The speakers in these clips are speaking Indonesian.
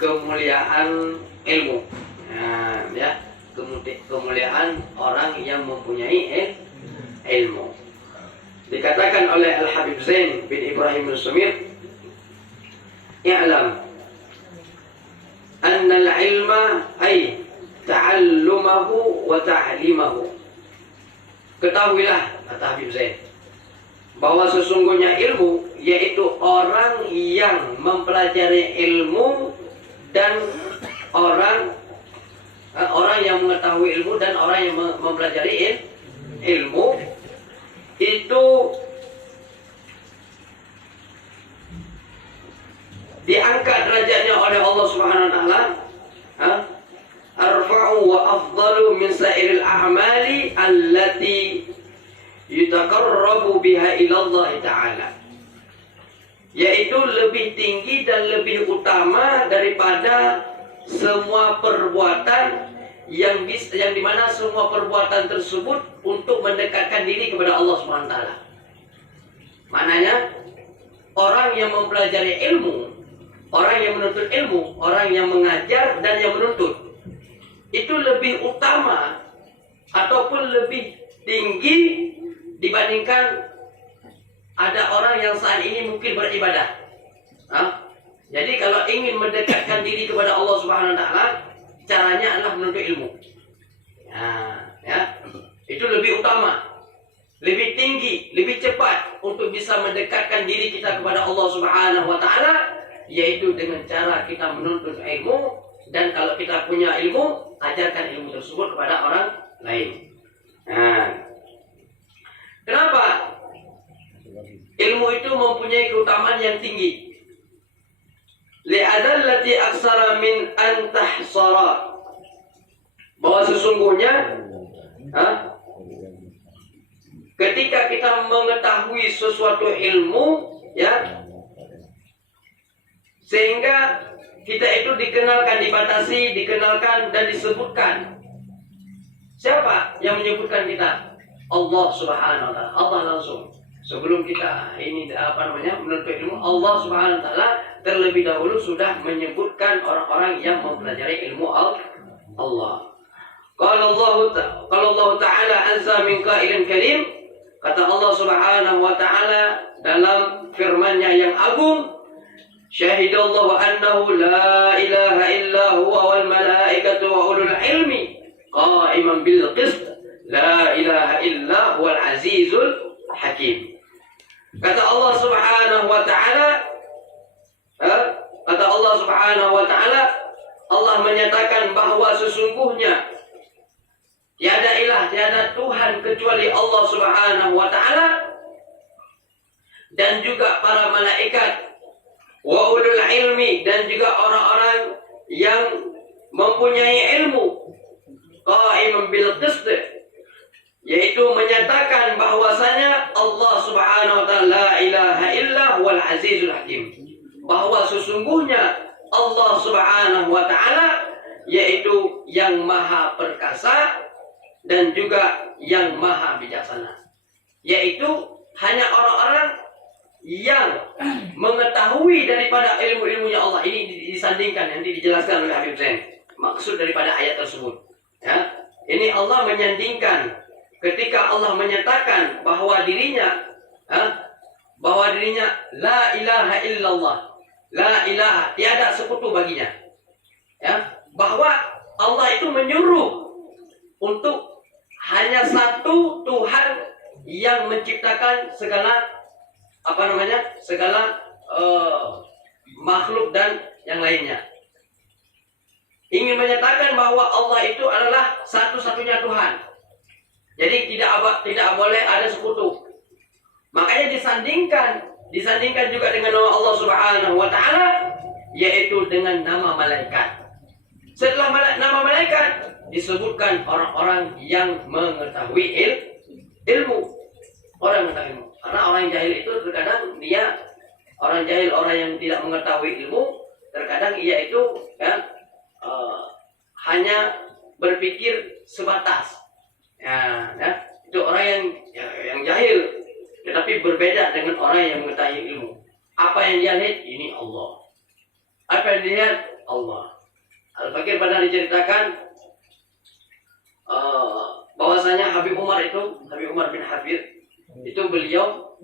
kemuliaan ilmu. Ya, kemuliaan orang yang mempunyai ilmu. Dikatakan oleh Al-Habib Zain bin Ibrahim Al-Sumir, "I'lam anna al-ilma ay ta'allumahu wa ta'limahu." Ketahuilah, kata Habib Zain, bahwa sesungguhnya ilmu yaitu orang yang mempelajari ilmu dan orang yang mengetahui ilmu dan orang yang mempelajari ilmu itu diangkat derajatnya oleh Allah Subhanahu wa taala, arfa'u wa afdalu min sa'iril a'mali allati yutaqarrabu biha ila Allah taala, yaitu lebih tinggi dan lebih utama daripada semua perbuatan yang dimana semua perbuatan tersebut untuk mendekatkan diri kepada Allah Subhanahu wa taala. Maknanya orang yang mempelajari ilmu, orang yang menuntut ilmu, orang yang mengajar dan yang menuntut, itu lebih utama ataupun lebih tinggi dibandingkan ada orang yang saat ini mungkin beribadah. Jadi kalau ingin mendekatkan diri kepada Allah Subhanahu wa taala, caranya adalah menuntut ilmu. Itu lebih utama, lebih tinggi, lebih cepat untuk bisa mendekatkan diri kita kepada Allah Subhanahu wa taala, yaitu dengan cara kita menuntut ilmu, dan kalau kita punya ilmu, ajarkan ilmu tersebut kepada orang lain. Kenapa? Ilmu itu mempunyai keutamaan yang tinggi. Li'adallati aksara min an tahsara, bahwa sesungguhnya ketika kita mengetahui sesuatu ilmu, ya, sehingga kita itu dikenalkan, dibatasi, dikenalkan dan disebutkan. Siapa yang menyebutkan kita? Allah Subhanahu wa taala. Allah langsung. Sebelum kita menuntut ilmu, Allah Subhanahu wa taala terlebih dahulu sudah menyebutkan orang-orang yang mempelajari ilmu Allah. Kalau Allah taala azza min qailin karim, kata Allah Subhanahu wa taala dalam firman-Nya yang agung, syahidallahu annahu la ilaha illa huwa wal malaikatu wa ulul ilmi qa'iman bil qist la ilaha illa huwal azizul hakim. Kata Allah Subhanahu wa taala, Allah menyatakan bahwa sesungguhnya tiada ilah, tiada Tuhan kecuali Allah Subhanahu wa taala, dan juga para malaikat, wa ulul ilmi, dan juga orang-orang yang mempunyai ilmu, qa'iman bil qist, yaitu menyatakan bahwasanya Allah Subhanahu wa taala la ilaha illa huwal azizul hakim, bahwa sesungguhnya Allah Subhanahu wa taala yaitu yang maha perkasa dan juga yang maha bijaksana, yaitu hanya orang-orang yang mengetahui daripada ilmu-ilmunya Allah. Ini disandingkan, nanti dijelaskan oleh Habib Zain maksud daripada ayat tersebut, ya. Ini Allah menyandingkan ketika Allah menyatakan bahwa dirinya la ilaha illallah, la ilaha, tiada sekutu baginya, ya, bahwa Allah itu menyuruh untuk hanya satu Tuhan yang menciptakan segala makhluk dan yang lainnya. Ingin menyatakan bahwa Allah itu adalah satu-satunya Tuhan. Jadi tidak boleh ada sekutu. Makanya disandingkan juga dengan nama Allah Subhanahu wa taala, yaitu dengan nama malaikat. Setelah nama malaikat disebutkan orang-orang yang mengetahui ilmu. Orang mengetahui ilmu. Karena orang jahil itu terkadang orang jahil, orang yang tidak mengetahui ilmu, terkadang ia itu hanya berpikir sebatas. Ya, itu orang yang jahil, tetapi berbeda dengan orang yang mengetahui ilmu. Apa yang dia lihat, ini Allah. Apa yang dia lihat, Allah. Al-Fakir pernah diceritakan bahwasanya Habib Umar bin Habib itu beliau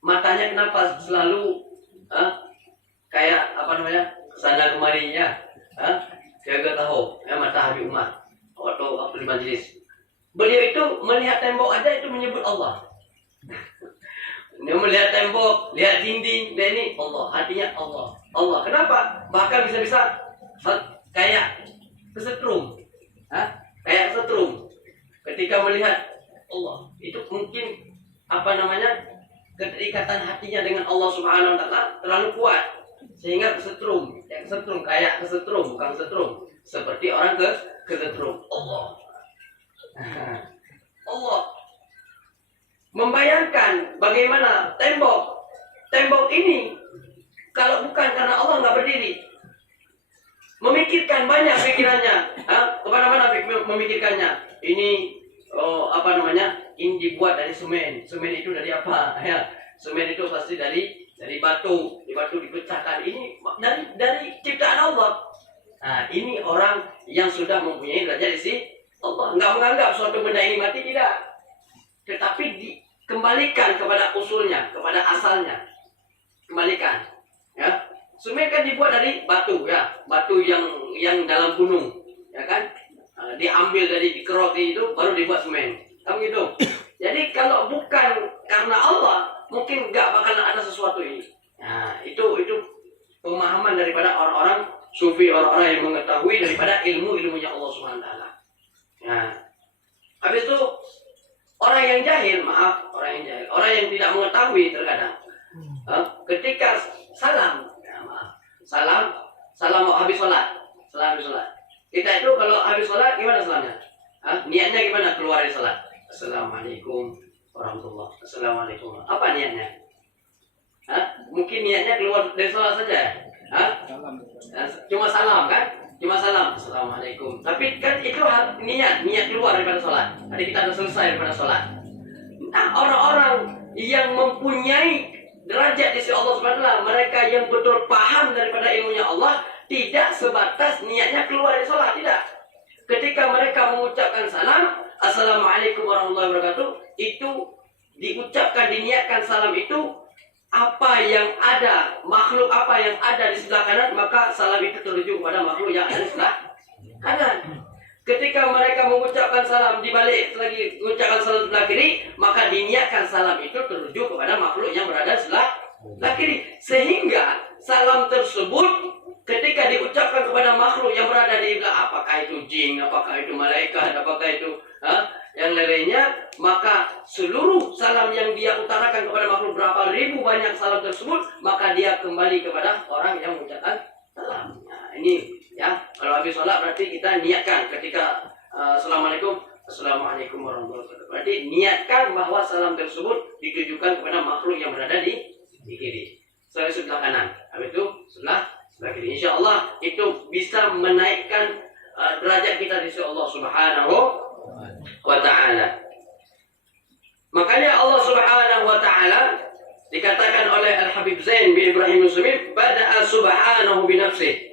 matanya kenapa selalu kayak apa namanya kesana kemarinya, saya gak tahu ya, mata Habib Umar waktu di majlis. Beliau itu melihat tembok aja itu menyebut Allah. Dia melihat tembok, lihat dinding, dan ini Allah, hatinya Allah. Allah. Kenapa? Bahkan bisa-bisa kayak kesetrum. Kayak kesetrum. Ketika melihat Allah, itu mungkin apa namanya? Keterikatan hatinya dengan Allah Subhanahu wa taala terlalu kuat sehingga kesetrum. Ya, kesetrum kayak kesetrum, bukan setrum. Seperti orang kesetrum. Allah. Allah. Membayangkan bagaimana tembok ini kalau bukan karena Allah nggak berdiri. Memikirkan banyak pikirannya, kemana-mana memikirkannya. Ini apa namanya? Ini dibuat dari semen. Semen itu dari apa? Ya, semen itu pasti dari batu. Di batu dipecahkan. Ini dari ciptaan Allah. Nah, ini orang yang sudah mempunyai derajat di sisi Allah. Nggak menganggap suatu benda ini mati, tidak. Tetapi dikembalikan kepada usulnya, kepada asalnya. Kembalikan. Ya. Semen kan dibuat dari batu, ya, batu yang dalam gunung, ya kan? Diambil dari dikeroti itu baru dibuat semen. Kan gitu. Jadi kalau bukan karena Allah, mungkin nggak bakalan ada sesuatu ini. Nah, itu pemahaman daripada orang-orang sufi, orang-orang yang mengetahui daripada ilmunya Allah Subhanahu wa taala. Nah, habis itu orang yang jahil, orang yang tidak mengetahui terkadang ketika salam mau habis sholat, kita itu kalau habis sholat gimana salamnya? Niatnya gimana keluar dari sholat? Assalamualaikum warahmatullahi wabarakatuh. Assalamualaikum. Apa niatnya? Mungkin niatnya keluar dari sholat saja. Cuma salam kan? Cuma salam. Assalamualaikum. Tapi kan itu niat keluar daripada sholat. Tadi kita sudah selesai daripada sholat. Nah, orang-orang yang mempunyai derajat di sisi Allah Subhanahu wa taala, mereka yang betul paham daripada ilmunya Allah, tidak sebatas niatnya keluar dari sholat, tidak. Ketika mereka mengucapkan salam, Assalamualaikum warahmatullahi wabarakatuh, itu diucapkan, diniatkan salam itu, apa yang ada, makhluk apa yang ada di sebelah kanan, maka salam itu tertuju kepada makhluk yang ada di sebelah kanan. Ketika mereka mengucapkan salam dibalik lagi mengucapkan salam sebelah kiri, maka diniatkan salam itu tertuju kepada makhluk yang berada di sebelah kiri. Sehingga salam tersebut ketika diucapkan kepada makhluk yang berada di sebelah, apakah itu jin, apakah itu malaikat, apakah itu yang lainnya, maka seluruh salam yang dia utarakan kepada makhluk, berapa ribu banyak salam tersebut, maka dia kembali kepada orang yang mengucapkan salam. Nah, ini ya, kalau habis sholat berarti kita niatkan ketika Assalamualaikum warahmatullahi wabarakatuh. Berarti niatkan bahwa salam tersebut ditujukan kepada makhluk yang berada di kiri, sebelah kanan. Habis itu sebelah kiri. Insya Allah itu bisa menaikkan derajat kita di sisi Allah Subhanahu wa taala. Makanya Allah Subhanahu wa taala dikatakan oleh Al-Habib Zain bin Ibrahim Muslim, bada'a subhanahu bi nafsihi.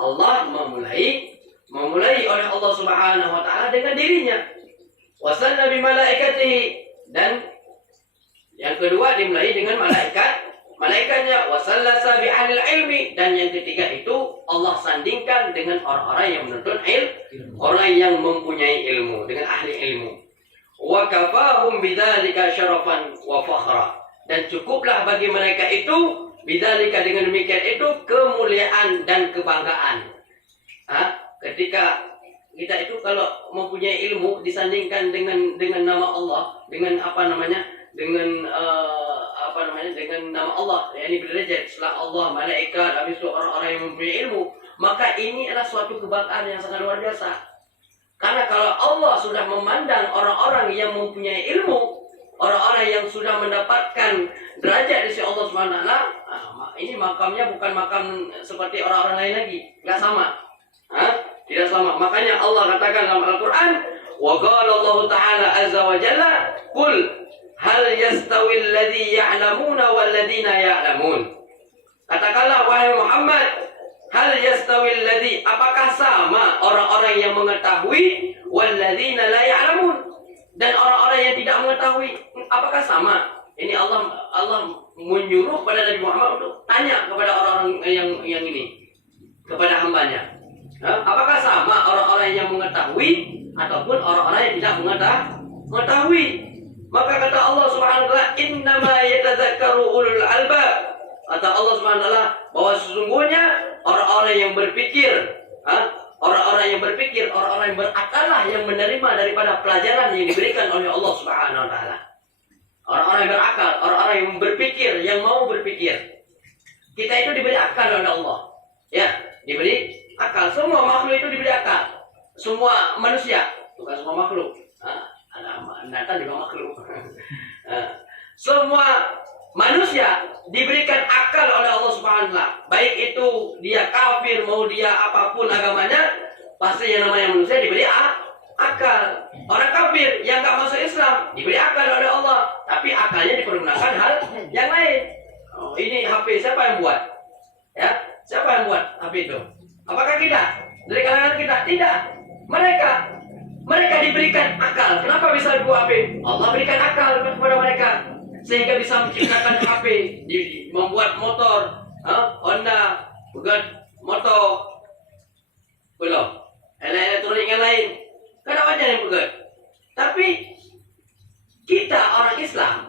Allah memulai oleh Allah Subhanahu wa taala dengan dirinya. Wasanna bi malaikatihi, dan yang kedua dimulai dengan malaikatnya. Wasallasa bi ahlil ilmi, dan yang ketiga itu Allah sandingkan dengan orang-orang yang menuntut ilmu, orang yang mempunyai ilmu, dengan ahli ilmu. Wa kafahum bidzalika syarafan wa fakhra, dan cukuplah bagi mereka itu bidzalika, dengan demikian itu kemuliaan dan kebanggaan. Ketika kita itu kalau mempunyai ilmu disandingkan dengan nama Allah, dengan dengan nama Allah, yakni berderajat setelah Allah, malaikat, habis itu orang-orang yang mempunyai ilmu, maka ini adalah suatu kebanggaan yang sangat luar biasa. Karena kalau Allah sudah memandang orang-orang yang mempunyai ilmu, orang-orang yang sudah mendapatkan derajat di sisi Allah Subhanahu wa taala, ini makamnya bukan makam seperti orang-orang lain lagi, enggak sama. Tidak sama. Makanya Allah katakan dalam Al-Qur'an, wa qala Allah Ta'ala azza wa jalla, qul hal yastawi alladhi ya'lamuna wal ladina ya'lamun. Katakanlah wahai Muhammad, hal yastawil ladzi, apakah sama orang-orang yang mengetahui walladzina la ya'lamun, dan orang-orang yang tidak mengetahui, apakah sama? Ini Allah menyuruh pada Nabi Muhammad untuk tanya kepada orang-orang yang ini, kepada hambanya. Apakah sama orang-orang yang mengetahui ataupun orang-orang yang tidak mengetahui? Maka kata Allah Subhanahu wa taala, innama yatadzakkaru ulul albab. Kata Allah Subhanahu wa taala bahwa sesungguhnya orang-orang yang berpikir, orang-orang yang berakalah yang menerima daripada pelajaran yang diberikan oleh Allah Subhanahu wa taala. Orang-orang yang berakal, orang-orang yang berpikir, yang mau berpikir. Kita itu diberi akal oleh Allah. Ya, diberi akal. Semua makhluk itu diberi akal. Semua manusia, bukan semua makhluk. Ada binatang juga makhluk. Semua manusia diberikan akal oleh Allah Subhanahu wa taala. Baik itu dia kafir mau dia apapun agamanya, pasti yang namanya manusia diberi akal. Orang kafir yang enggak masuk Islam diberi akal oleh Allah, tapi akalnya dipergunakan hal yang lain. Ini HP siapa yang buat? Ya, siapa yang buat HP itu? Apakah kita? Dari kalangan kita? Tidak. Mereka diberikan akal. Kenapa bisa buat HP? Allah berikan akal kepada mereka sehingga bisa menciptakan HP, membuat motor, Honda, bukan motor, belum, elektronik yang lain. Kenapa yang bukan? Tapi kita orang Islam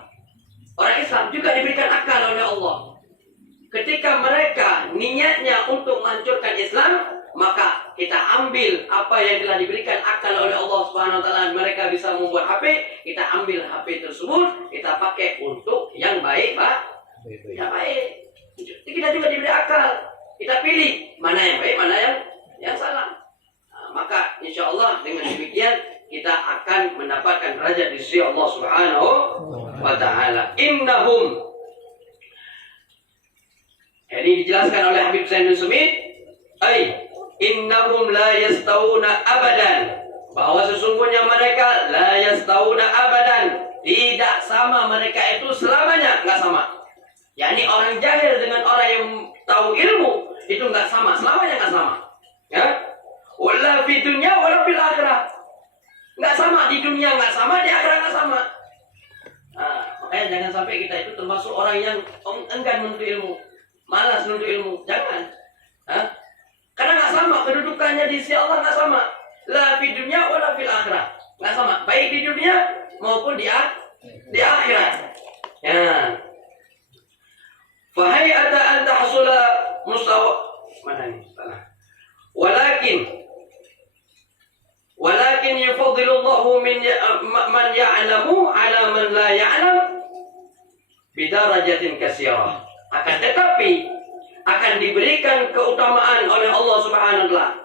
juga diberikan akal oleh Allah. Ketika mereka niatnya untuk menghancurkan Islam, maka kita ambil apa yang telah diberikan akal oleh Allah Subhanahu wa taala. Mereka bisa membuat HP, kita ambil HP tersebut, kita pakai untuk yang baik, Pak. Yang baik. Kita juga diberi akal. Kita pilih mana yang baik, mana yang salah. Maka insya Allah dengan demikian kita akan mendapatkan derajat di sisi Allah Subhanahu wa taala. Innahum, ini dijelaskan oleh Habib Zainul Sumit, innahum la yastawuna abadan, bahwa sesungguhnya mereka la yastawuna abadan, tidak sama mereka itu selamanya, enggak sama. yakni orang jahil dengan orang yang tahu ilmu itu enggak sama, selamanya enggak sama. Ya? Wala fi dunya wala fil akhirah. Enggak sama di dunia, enggak sama di akhirat, enggak sama. Makanya jangan sampai kita itu termasuk orang yang enggan menuntut ilmu, malas menuntut ilmu. Jangan. Karena enggak sama kedudukannya di sisi Allah, enggak sama. La fi dunya wala fil akhirah. Enggak sama, baik di dunia maupun di akhirat. Ya. Fahayata an tahsula mustawa mana ini salah. Walakin yufaddilullahu man ya'lamu ala man la ya'lam bidarajatin katsirah. Akan tetapi akan diberikan keutamaan oleh Allah Subhanahu wa taala.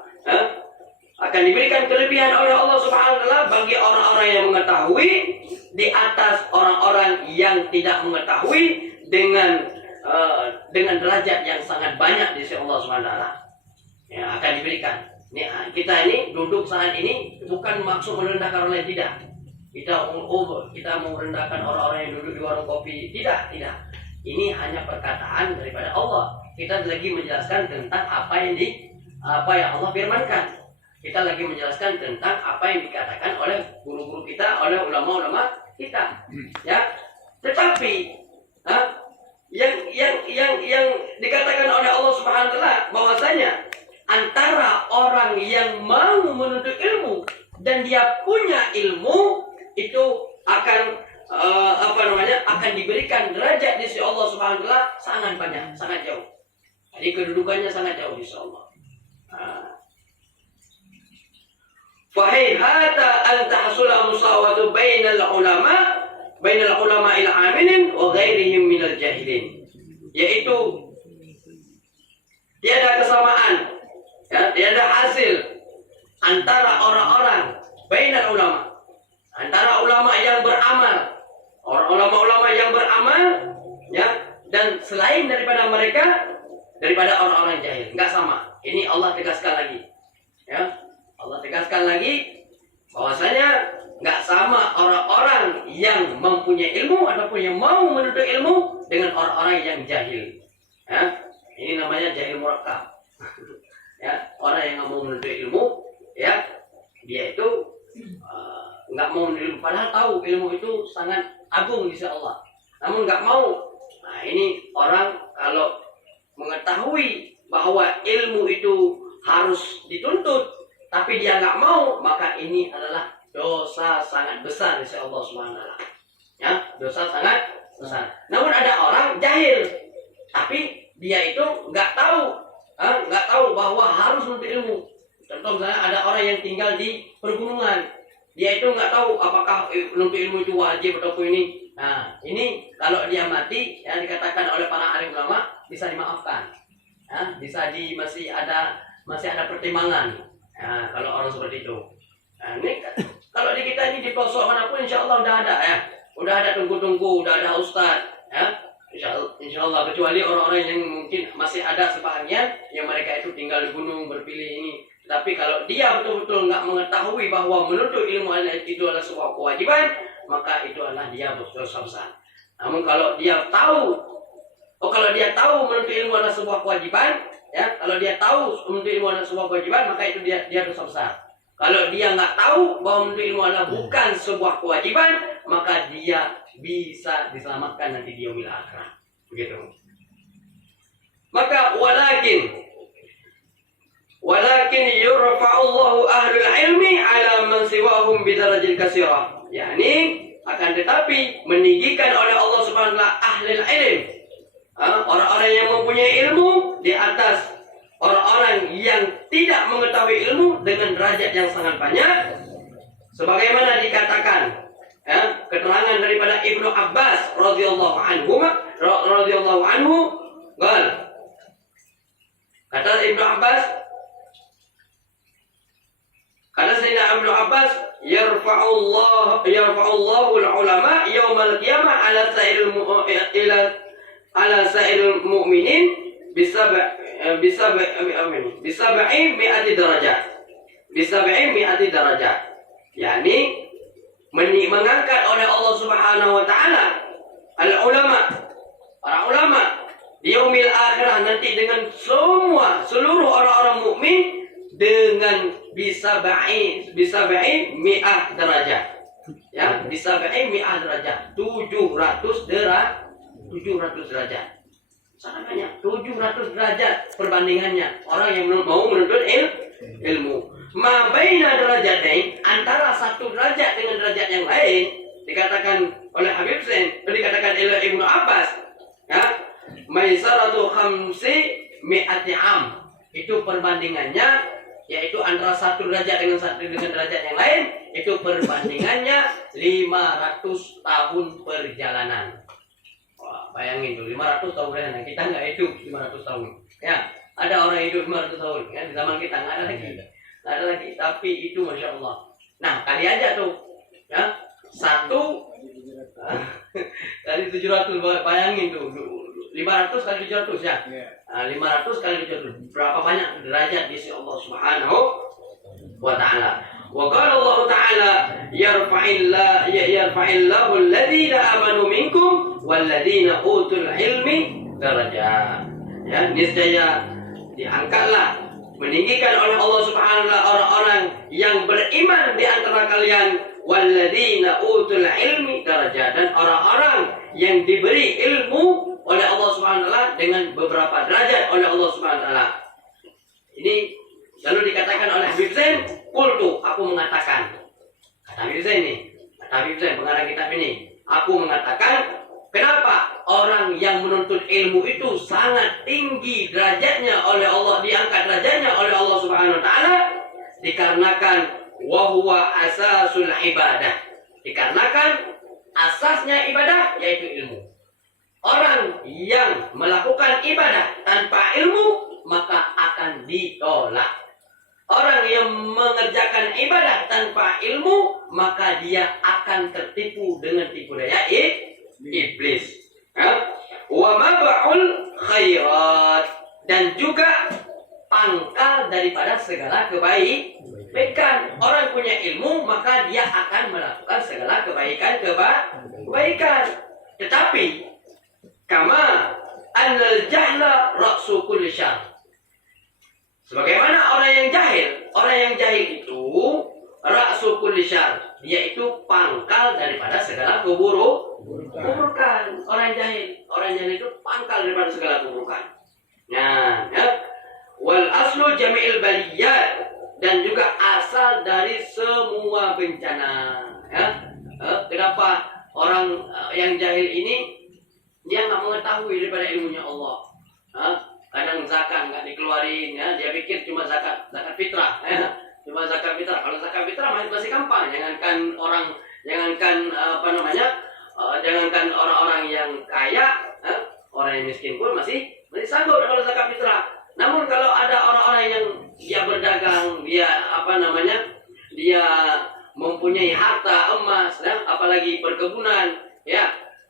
Akan diberikan kelebihan oleh Allah Subhanahu wa taala bagi orang-orang yang mengetahui di atas orang-orang yang tidak mengetahui dengan derajat yang sangat banyak di sisi Allah Subhanahu wa taala. Ya, akan diberikan. Kita ini duduk saat ini bukan maksud merendahkan orang lain, tidak. Kita mau merendahkan orang-orang yang duduk di warung kopi, tidak. Ini hanya perkataan daripada Allah. Kita lagi menjelaskan tentang apa yang Allah firmankan. Kita lagi menjelaskan tentang apa yang dikatakan oleh guru-guru kita, oleh ulama-ulama kita. Ya. Tetapi yang dikatakan oleh Allah Subhanahu wa taala bahwasanya antara orang yang mau menuntut ilmu dan dia punya ilmu itu akan akan diberikan derajat di sisi Allah Subhanahu wa taala sangat banyak, sangat jauh. Jadi kedudukannya sangat jauh di sisi Allah. Fahayhata an tahsula musawatu bainal ulama ila amilin wa ghairihim minal jahilin, yaitu tiada kesamaan, ya, tiada hasil antara orang-orang bainal ulama, antara ulama yang beramal, ulama yang beramal, ya, dan selain daripada mereka, daripada orang-orang jahil, enggak sama. Ini Allah tegaskan lagi, ya, Allah tegaskan lagi bahwasanya enggak sama orang-orang yang mempunyai ilmu ataupun yang mau menuntut ilmu dengan orang-orang yang jahil. Ya, ini namanya jahil murakkab. orang yang nggak mau menuntut ilmu, ya dia itu nggak mau menuntut ilmu, padahal tahu ilmu itu sangat agung di sisi Allah, namun nggak mau. Nah ini orang kalau mengetahui bahwa ilmu itu harus dituntut, tapi dia nggak mau, maka ini adalah dosa sangat besar di sisi Allah Subhanahu wa Ta'ala. Ya, dosa sangat besar. Namun ada orang jahil, tapi dia itu nggak tahu bahwa harus menuntut ilmu. Contoh misalnya ada orang yang tinggal di pergunungan, dia itu nggak tahu apakah menuntut ilmu itu wajib ataupun ini. Nah, ini kalau dia mati, yang dikatakan oleh para alim ulama bisa dimaafkan. Ya, masih ada pertimbangan. Ya, kalau orang seperti itu. Nah, ini kalau di kita ini di pelosok manapun, insya Allah udah ada ya. Udah ada tunggu-tunggu, udah ada ustaz, ya. Insya Allah, kecuali orang-orang yang mungkin masih ada sebahagian yang mereka itu tinggal di gunung berpilih ini. Tapi kalau dia betul-betul nggak mengetahui bahwa menuntut ilmu itu adalah sebuah kewajiban, maka itu adalah dia berdosa besar. Namun kalau dia tahu menuntut ilmu adalah sebuah kewajiban, ya, kalau dia tahu menuntut ilmu adalah sebuah kewajiban, maka itu dia dosa besar. Kalau dia nggak tahu bahwa menuntut ilmu adalah bukan sebuah kewajiban, maka dia bisa diselamatkan nanti di yaumil akhir. Begitu. Maka walakin yurfa'ullahu ahlul ilmi ala man siwahum bidarajil katsirah. Yani akan tetapi meninggikan oleh Allah Subhanahu wa taala ahlul ilm. Orang-orang yang mempunyai ilmu di atas orang-orang yang tidak mengetahui ilmu dengan derajat yang sangat banyak, sebagaimana dikatakan keterangan daripada Ibnu Abbas radhiyallahu anhu kata Ibnu Abbas, kata Sayyidina Ibnu Abbas, yarfa'ullahu al-ulama yaumal qiyamah ala sa'iril mu'minin bisab'i mi'ati darajat. Yani mengangkat oleh Allah Subhanahu wa taala para ulama di yaumil akhirah nanti dengan seluruh orang-orang mukmin dengan bisab'i mi'ah derajat. Ya, bisab'i mi'ah derajat, 700 derajat. Sangat banyak, 700 derajat perbandingannya orang yang mau menuntut ilmu. Ma baina darajatain, antara satu derajat dengan derajat yang lain, dikatakan oleh Habib Zain, dikatakan oleh Ibnu Abbas, ya, maisaratu khamsi mi'ati am. Itu perbandingannya, yaitu antara satu derajat dengan derajat yang lain, itu perbandingannya 500 tahun perjalanan. Wah, bayangin tuh 500 tahun perjalanan. Kita nggak hidup 500 tahun. Ya, ada orang hidup 500 tahun. Ya, di zaman kita nggak ada lagi. Tapi itu masya Allah. Nah, kali aja tuh, ya, satu kali 700, bayangin tuh 500 kali 700 ya. Nah, 500 kali 700 berapa banyak derajat di sisi Allah Subhanahu wa taala. Wa qala Allah taala yarfa'illahu alladhina amanu minkum walladzina utul ilmi darajat. Ya, niscaya diangkatlah, meninggikan oleh Allah Subhanahu wa taala orang-orang yang beriman di antara kalian, walladzina utul ilmi darajat, dan orang-orang yang diberi ilmu oleh Allah Subhanahu wa taala dengan beberapa derajat oleh Allah Subhanahu wa taala. Ini selalu dikatakan oleh Habib Zain, qultu, aku mengatakan. Kata Habib Zain nih, kata Habib Zain pengarang kitab ini, aku mengatakan, kenapa orang yang menuntut ilmu itu sangat tinggi derajatnya oleh Allah, diangkat derajatnya oleh Allah Subhanahu wa taala? Dikarenakan wa huwa asasul ibadah. Dikarenakan asasnya ibadah yaitu ilmu. Orang yang melakukan ibadah tanpa ilmu maka akan ditolak. Orang yang mengerjakan ibadah tanpa ilmu maka dia akan tertipu dengan tipu daya iblis. Wa mab'ul khairat, dan juga pangkal daripada segala kebaikan. Orang punya ilmu maka dia akan melakukan segala kebaikan. Tetapi kama annal jahla ra'su kulli syarr, sebagaimana orang yang jahil kulli syarr. Dia itu pangkal daripada segala keburukan. Orang jahil itu pangkal daripada segala keburukan. Nah, ya. Wal aslu jami'il baliyat, dan juga asal dari semua bencana. Ya. Kenapa orang yang jahil ini dia nggak mengetahui daripada ilmunya Allah? Kadang zakat nggak dikeluarin, ya. Dia pikir cuma zakat fitrah, ya. Cuma zakat fitrah. Kalau zakat fitrah masih gampang. Jangankan jangankan orang-orang yang kaya, orang yang miskin pun masih sanggup kalau zakat fitrah. Namun kalau ada orang-orang yang dia berdagang, dia dia mempunyai harta emas, ya, apalagi perkebunan, ya.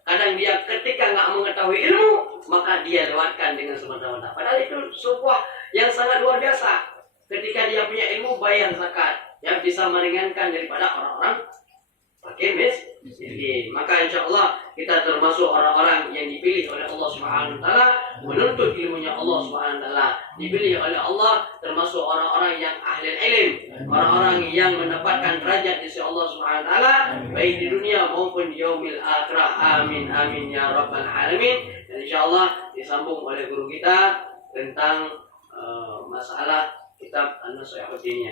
Kadang dia ketika nggak mengetahui ilmu, maka dia lewatkan dengan semata-mata. Padahal itu sebuah yang sangat luar biasa. Ketika dia punya ilmu, bayar zakat, yang bisa meringankan daripada orang-orang fakir miskin. Maka insya Allah kita termasuk orang-orang yang dipilih oleh Allah Subhanahu Wa Taala, menuntut ilmunya Allah Subhanahu Wa Taala. Dipilih oleh Allah termasuk orang-orang yang ahli ilmu, orang-orang yang mendapatkan derajat di sisi Allah Subhanahu Wa Taala, baik di dunia maupun di yaumil akhirah. Amin amin ya rabbal alamin. Dan insya Allah disambung oleh guru kita tentang masalah kitab An-Nasihatul Diniyah.